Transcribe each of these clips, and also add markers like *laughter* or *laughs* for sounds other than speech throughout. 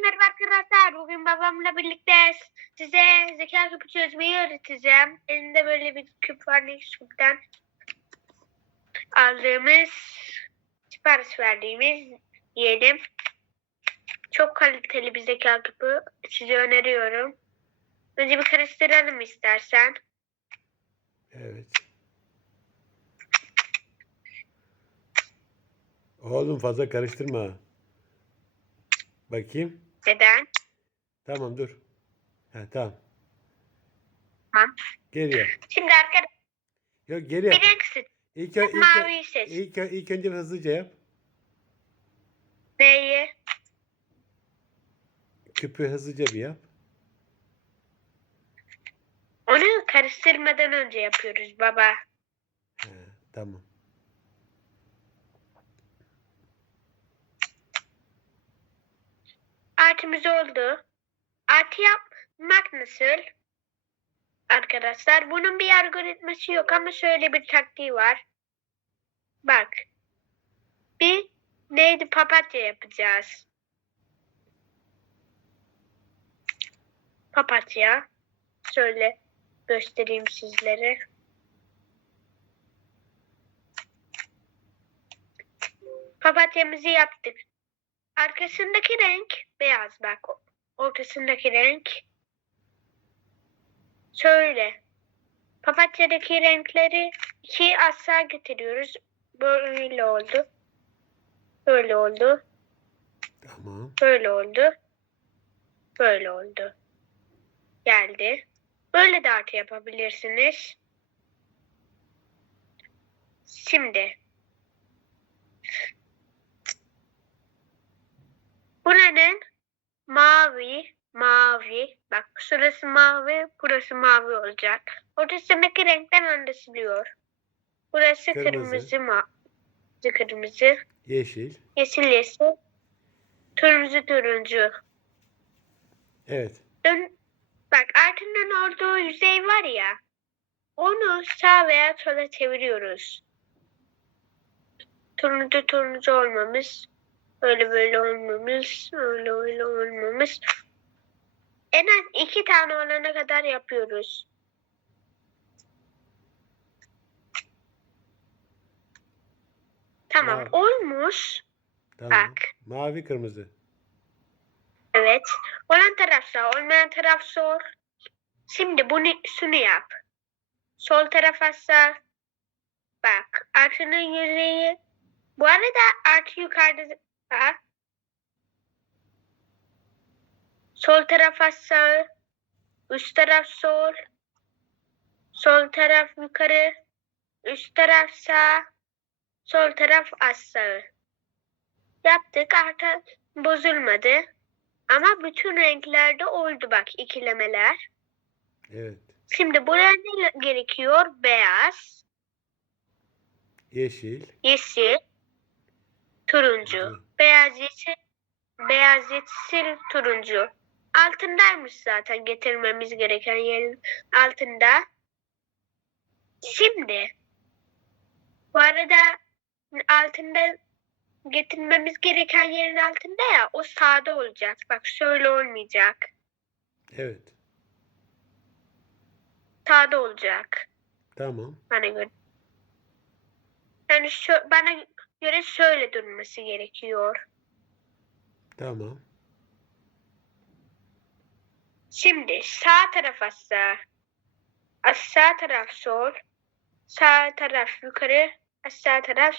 Merhaba arkadaşlar. Bugün babamla birlikte size zeka küpü çözmeyi öğreteceğim. Elimde böyle bir küp var. Next küpten aldığımız, sipariş verdiğimiz diyelim. Çok kaliteli bir zeka küpü. Size öneriyorum. Önce bir karıştıralım istersen. Evet. Oğlum fazla karıştırma. Bakayım. Neden? Tamam dur. Ha tamam. Tamam. Geriye. Şimdi arkadaşlar Yok geri yap. bir seç. İlk, ilk, Maviyi seç. ilk, ilk önce bir hızlıca yap. Neyi? Küpü hızlıca bir yap. Onu karıştırmadan önce yapıyoruz baba. Ha, tamam. Artımız oldu. Artı yapmak nasıl? Arkadaşlar bunun bir algoritması yok ama şöyle bir taktiği var. Bak. Bir neydi papatya yapacağız. Papatya. Şöyle göstereyim sizlere. Papatyamızı yaptık. Arkasındaki renk beyaz bak. Ortasındaki renk şöyle. Papatyadaki renkleri iki asla getiriyoruz. Böyle oldu. Böyle oldu. Tamam. Böyle oldu. Böyle oldu. Geldi. Böyle de artı yapabilirsiniz. Şimdi. Buranın mavi, mavi. Bak şurası mavi, burası mavi olacak. Ortasındaki renkten anlaşılıyor. Burası Kırmızı. kırmızı, mavi, kırmızı, Yeşil. yeşil yeşil, turuncu turuncu. Evet. Dön, bak artının olduğu yüzey var ya. Onu sağ veya sola çeviriyoruz. Turuncu turuncu olmamız. Öyle böyle olmamız. Öyle öyle olmamız. En az iki tane olana kadar yapıyoruz. Tamam Mavi. olmuş. Tamam. Bak. Mavi kırmızı. Evet. Olan taraf sağ, olmayan taraf sol. Şimdi bunu şunu yap. Sol tarafa sağ. Bak. Artının yüzeyi. Bu arada artı yukarıda. Ha? Sol tarafa sağ. Üst taraf sol. Sol taraf yukarı. Üst taraf sağ. Sol taraf aşağı. Yaptık. Artı bozulmadı. Ama bütün renklerde oldu bak ikilemeler. Evet. Şimdi buraya ne gerekiyor? Beyaz, Yeşil. yeşil, turuncu. Turuncu. Beyaz, yeşil, beyaz, yeşil, turuncu. Altındaymış zaten getirmemiz gereken yerin altında. Şimdi bu arada altında getirmemiz gereken yerin altında ya o sağda olacak. Bak şöyle olmayacak. Evet. Sağda olacak. Tamam. Bana göre. Yani şu, bana göre şöyle durması gerekiyor. Tamam. Şimdi sağ tarafa sağ. Aşağı taraf sol. Sağ taraf yukarı. Aşağı taraf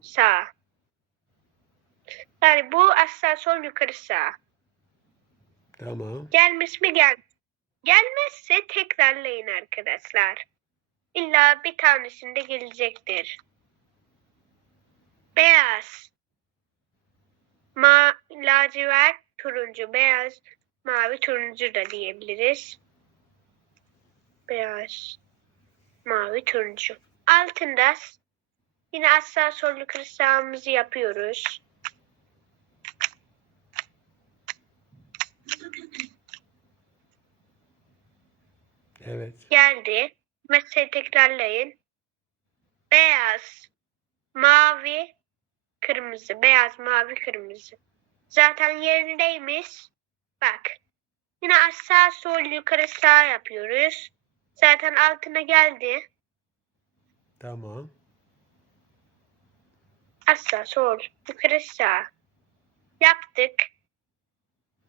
sağ. Yani bu aşağı sol yukarı sağ. Tamam. Gelmiş mi gel. Gelmezse tekrarlayın arkadaşlar. İlla bir tanesinde gelecektir. Beyaz. Ma lacivert turuncu. Beyaz mavi turuncu da diyebiliriz. Beyaz mavi turuncu. Altında yine sol yukarı sağımızı yapıyoruz. Evet. geldi. Mesela tekrarlayın. Beyaz, mavi, kırmızı. Beyaz, mavi, kırmızı. Zaten yerindeymiş. Bak. Yine aşağı sol yukarı sağ yapıyoruz. Zaten altına geldi. Tamam. Aşağı sol yukarı sağ. Yaptık.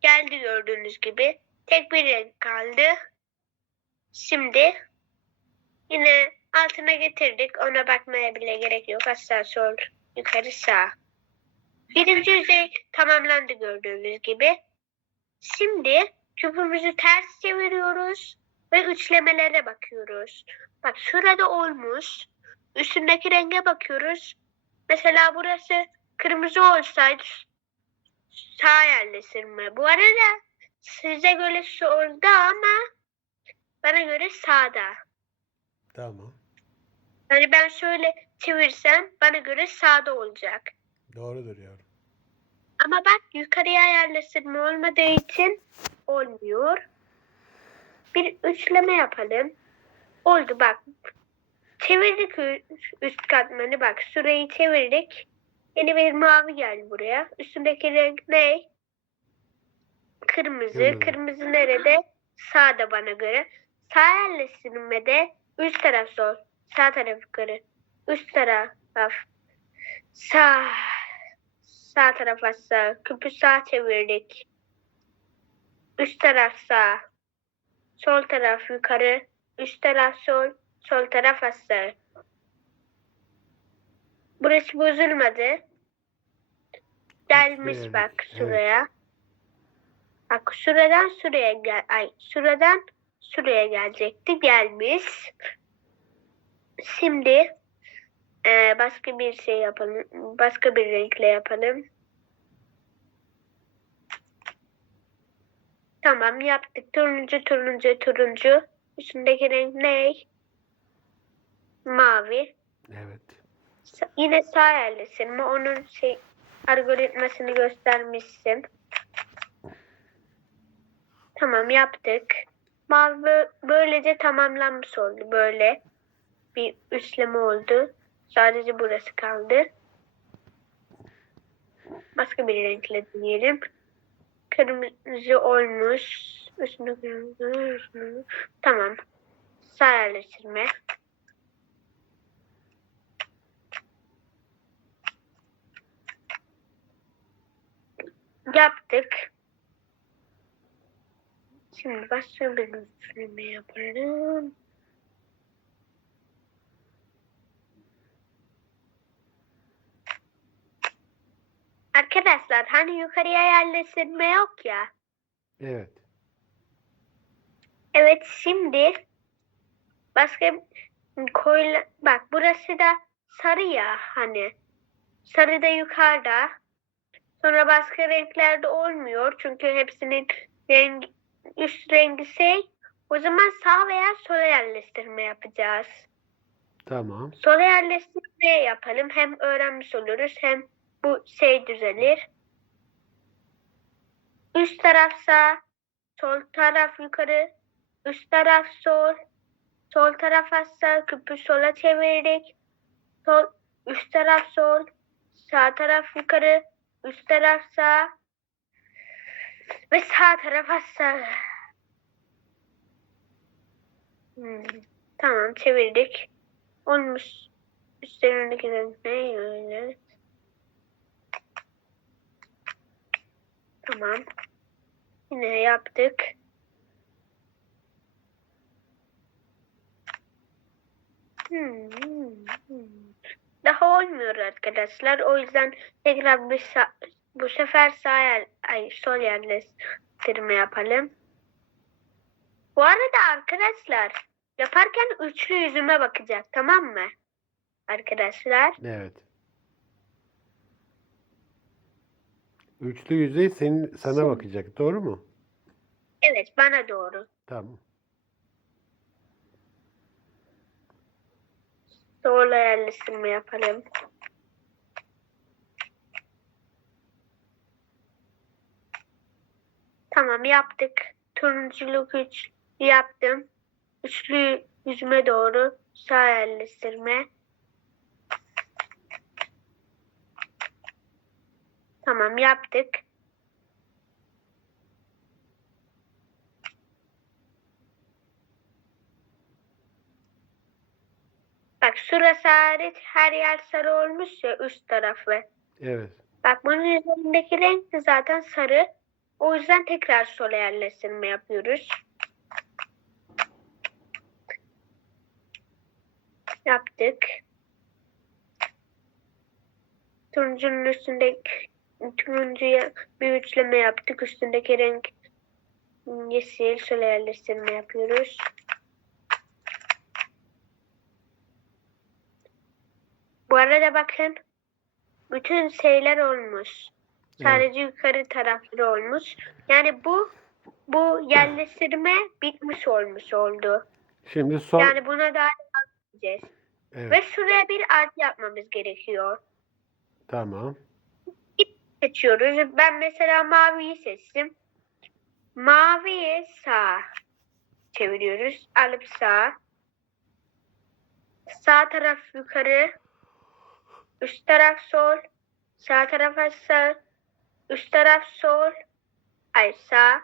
Geldi gördüğünüz gibi. Tek bir renk kaldı. Şimdi yine altına getirdik. Ona bakmaya bile gerek yok. Aşağı sol yukarı sağ. Birinci yüzey tamamlandı gördüğünüz gibi. Şimdi küpümüzü ters çeviriyoruz ve üçlemelere bakıyoruz. Bak şurada olmuş. Üstündeki renge bakıyoruz. Mesela burası kırmızı olsaydı sağ yerleştirme. Bu arada size göre solda ama bana göre sağda. Tamam. Yani ben şöyle çevirsem bana göre sağda olacak. Doğrudur yavrum. Ama bak yukarıya yerleştirme olmadığı için olmuyor. Bir üçleme yapalım. Oldu bak. Çevirdik üst katmanı bak. Şurayı çevirdik. Yeni bir mavi geldi buraya. Üstündeki renk ne? Kırmızı. Kırmızı. Kırmızı nerede? Sağda bana göre. Sağ yerleştirmede üst taraf sol. Sağ taraf yukarı. Üst taraf sağ. Sağ tarafa sağ. Küpü sağ çevirdik. Üst taraf sağ. Sol taraf yukarı. Üst taraf sol. Sol taraf aşağı. Burası bozulmadı. Gelmiş Evet, bak evet. şuraya. Bak şuradan şuraya gel. Ay şuradan şuraya gelecekti. Gelmiş. Şimdi eee, başka bir şey yapalım. Başka bir renkle yapalım. Tamam yaptık. Turuncu, turuncu, turuncu. Üstündeki renk ne? Mavi. Evet. Yine sağ yerleştirme. Onun şey algoritmasını göstermişsin. Tamam yaptık. Mavi bö- böylece tamamlanmış oldu. Böyle bir üçleme oldu. Sadece burası kaldı. Başka bir renkle deneyelim. Kırmızı olmuş. Üstüne kırmızı, Tamam. Sağ yerleştirme. Yaptık. Şimdi başka bir üçleme yapalım. Arkadaşlar hani yukarıya yerleştirme yok ya. Evet. Evet şimdi başka koyla bak burası da sarı ya hani. Sarı da yukarıda. Sonra başka renklerde olmuyor çünkü hepsinin rengi, üst rengi şey. O zaman sağ veya sola yerleştirme yapacağız. Tamam. Sola yerleştirme yapalım. Hem öğrenmiş oluruz hem bu şey düzelir. Üst taraf sağ, sol taraf yukarı, üst taraf sol, sol taraf aşağı, küpü sola çevirdik. Sol, üst taraf sol, sağ taraf yukarı, üst taraf sağ ve sağ taraf aşağı. Hmm, Tamam çevirdik. Olmuş. Üstlerindeki ne öyle? Tamam. Yine yaptık. Hmm, hmm, hmm. Daha olmuyor arkadaşlar. O yüzden tekrar bir bu sefer sağ yer, ay sol yerleştirme yapalım. Bu arada arkadaşlar yaparken üçlü yüzüme bakacak tamam mı? Arkadaşlar. Evet. Üçlü yüzey senin sana Şimdi- bakacak. Doğru mu? Evet bana doğru. Tamam. Doğru yerleştirme yapalım. Tamam yaptık. Turunculuk üç yaptım. Üçlü yüzüme doğru sağ yerleştirme. Tamam yaptık. Bak şurası hariç her yer sarı olmuş ya üst tarafı. Evet. Bak bunun üzerindeki renk de zaten sarı. O yüzden tekrar sola yerleştirme yapıyoruz. Yaptık. Turuncunun üstündeki turuncuya bir üçleme yaptık. Üstündeki renk yeşil sola yerleştirme yapıyoruz. Bu arada bakın bütün şeyler olmuş. Sadece yukarı tarafları olmuş. Yani bu bu yerleştirme bitmiş olmuş oldu. Şimdi son. Yani buna daha edeceğiz. Evet. Ve şuraya bir art yapmamız gerekiyor. Tamam. Seçiyoruz. Ben mesela maviyi seçtim. Maviyi sağ çeviriyoruz. Alıp sağ. Sağ taraf yukarı. Üst taraf sol. Sağ taraf sağ. Üst taraf sol. Ay sağ.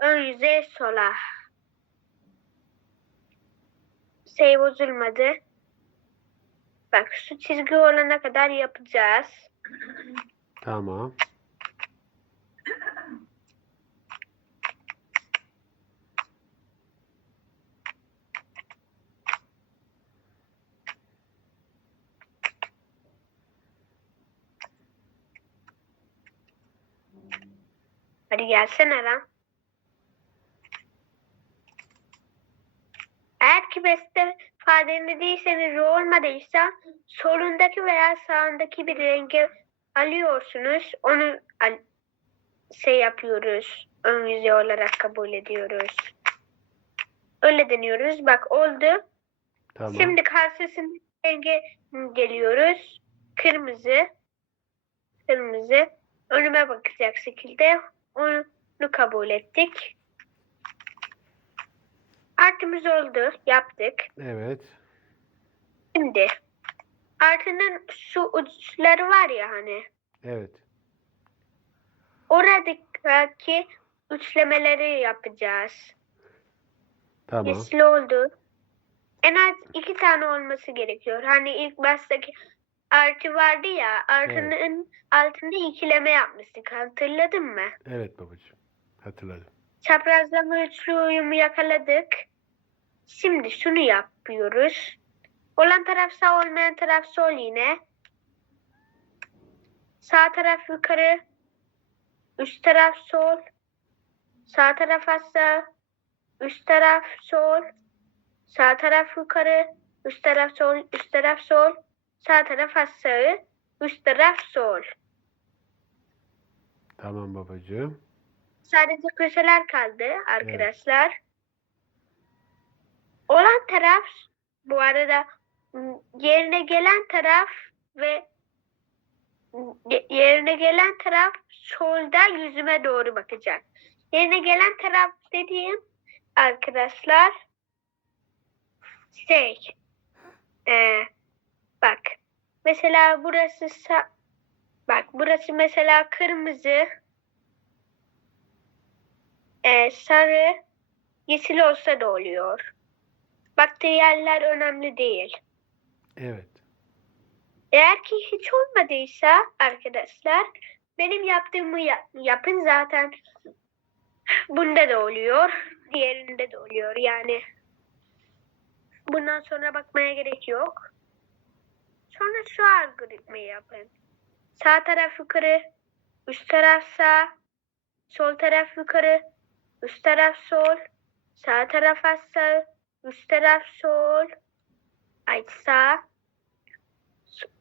Ön yüzey sola. Şey bozulmadı. Bak şu çizgi olana kadar yapacağız. Tamam. Hadi gelsene lan. Eğer ki beste ifadeni değilseniz olmadıysa solundaki veya sağındaki bir rengi alıyorsunuz. Onu al- şey yapıyoruz. Ön yüzey olarak kabul ediyoruz. Öyle deniyoruz. Bak oldu. Tamam. Şimdi karşısındaki renge geliyoruz. Kırmızı. Kırmızı. Önüme bakacak şekilde onu kabul ettik. Artımız oldu. Yaptık. Evet. Şimdi artının şu uçları var ya hani Evet. oradaki üçlemeleri yapacağız. Tamam. Yeşil oldu. En az iki tane olması gerekiyor. Hani ilk baştaki artı vardı ya artının altında ikileme yapmıştık. Hatırladın mı? Evet babacığım. Hatırladım. Çaprazlama üçlü uyumu yakaladık. Şimdi şunu yapıyoruz. Olan taraf sağ olmayan taraf sol yine. Sağ taraf yukarı. Üst taraf sol. Sağ taraf sağ. Üst taraf sol. Sağ taraf yukarı. Üst taraf sol. Üst taraf sol. Sağ taraf aşağı. Üst taraf sol. Tamam babacığım. Sadece köşeler kaldı arkadaşlar. Olan taraf bu arada yerine gelen taraf ve ye- yerine gelen taraf solda yüzüme doğru bakacak. Yerine gelen taraf dediğim arkadaşlar şey e, bak mesela burası bak burası mesela kırmızı e, sarı, yeşil olsa da oluyor. Baktığı yerler önemli değil. Evet. Eğer ki hiç olmadıysa arkadaşlar benim yaptığımı ya- yapın zaten bunda da oluyor, diğerinde de oluyor yani. Bundan sonra bakmaya gerek yok. Sonra şu algoritmayı yapın. Sağ taraf yukarı, üst taraf sağ, sol taraf yukarı, üst taraf sol, sağ taraf aşağı, üst taraf sol, ay sağ,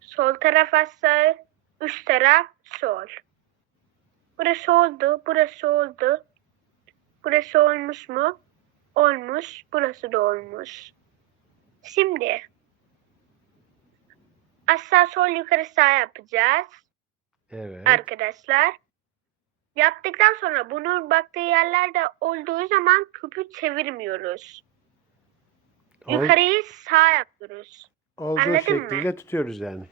sol taraf aşağı, üst taraf sol. Burası oldu, burası oldu. Burası olmuş mu? Olmuş, burası da olmuş. Şimdi aşağı sol yukarı sağ yapacağız Evet. arkadaşlar. Yaptıktan sonra bunun baktığı yerlerde olduğu zaman küpü çevirmiyoruz. Ol- Yukarıyı sağ yapıyoruz. olduğu anladın mı? şekliyle tutuyoruz yani.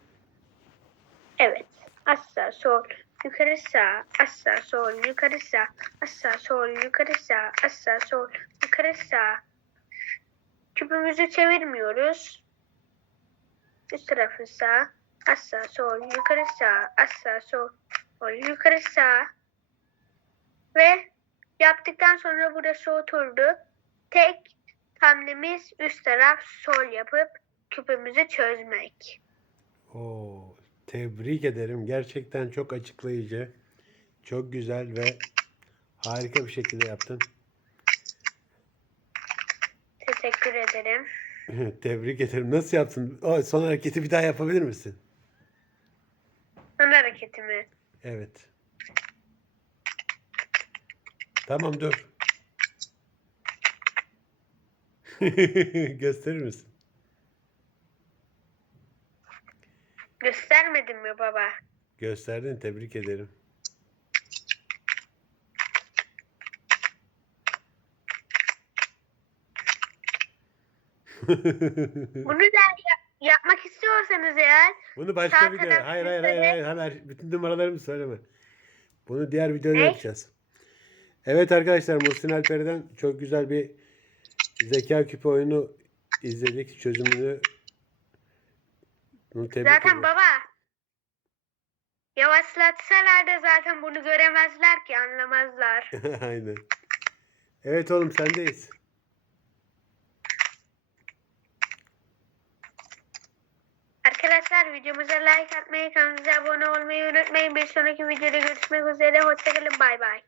Evet. Aşağı sol yukarı sağ aşağı sol yukarı sağ aşağı sol yukarı sağ aşağı sol yukarı sağ. Küpümüzü çevirmiyoruz. Üst tarafı sağ, asla sol, yukarı sağ, asla sol, sol, yukarı sağ. Ve yaptıktan sonra burası oturdu. Tek hamlemiz üst taraf sol yapıp küpümüzü çözmek. Oo, tebrik ederim. Gerçekten çok açıklayıcı. Çok güzel ve harika bir şekilde yaptın. Teşekkür ederim. *laughs* Tebrik ederim. Nasıl yaptın? O son hareketi bir daha yapabilir misin? Son hareketimi. Evet. Tamam dur. *laughs* Gösterir misin? Göstermedim mi baba? Gösterdin. Tebrik ederim. *laughs* Bunu da ya- yapmak istiyorsanız eğer Bunu başka Sağ video. taraf Hayır hayır hayır hayır. Bütün numaralarımı söyleme. Bunu diğer videoda Ne? yapacağız. Evet arkadaşlar Muhsin Alper'den çok güzel bir zeka küpü oyunu izledik. Çözümünü bunu tebrik zaten ederim. baba yavaşlatsalar da zaten bunu göremezler ki anlamazlar. *laughs* Aynen. Evet oğlum sendeyiz. Arkadaşlar videomuza like atmayı, kanalımıza abone olmayı unutmayın. Bir sonraki videoda görüşmek üzere. Hoşçakalın. Bay bay.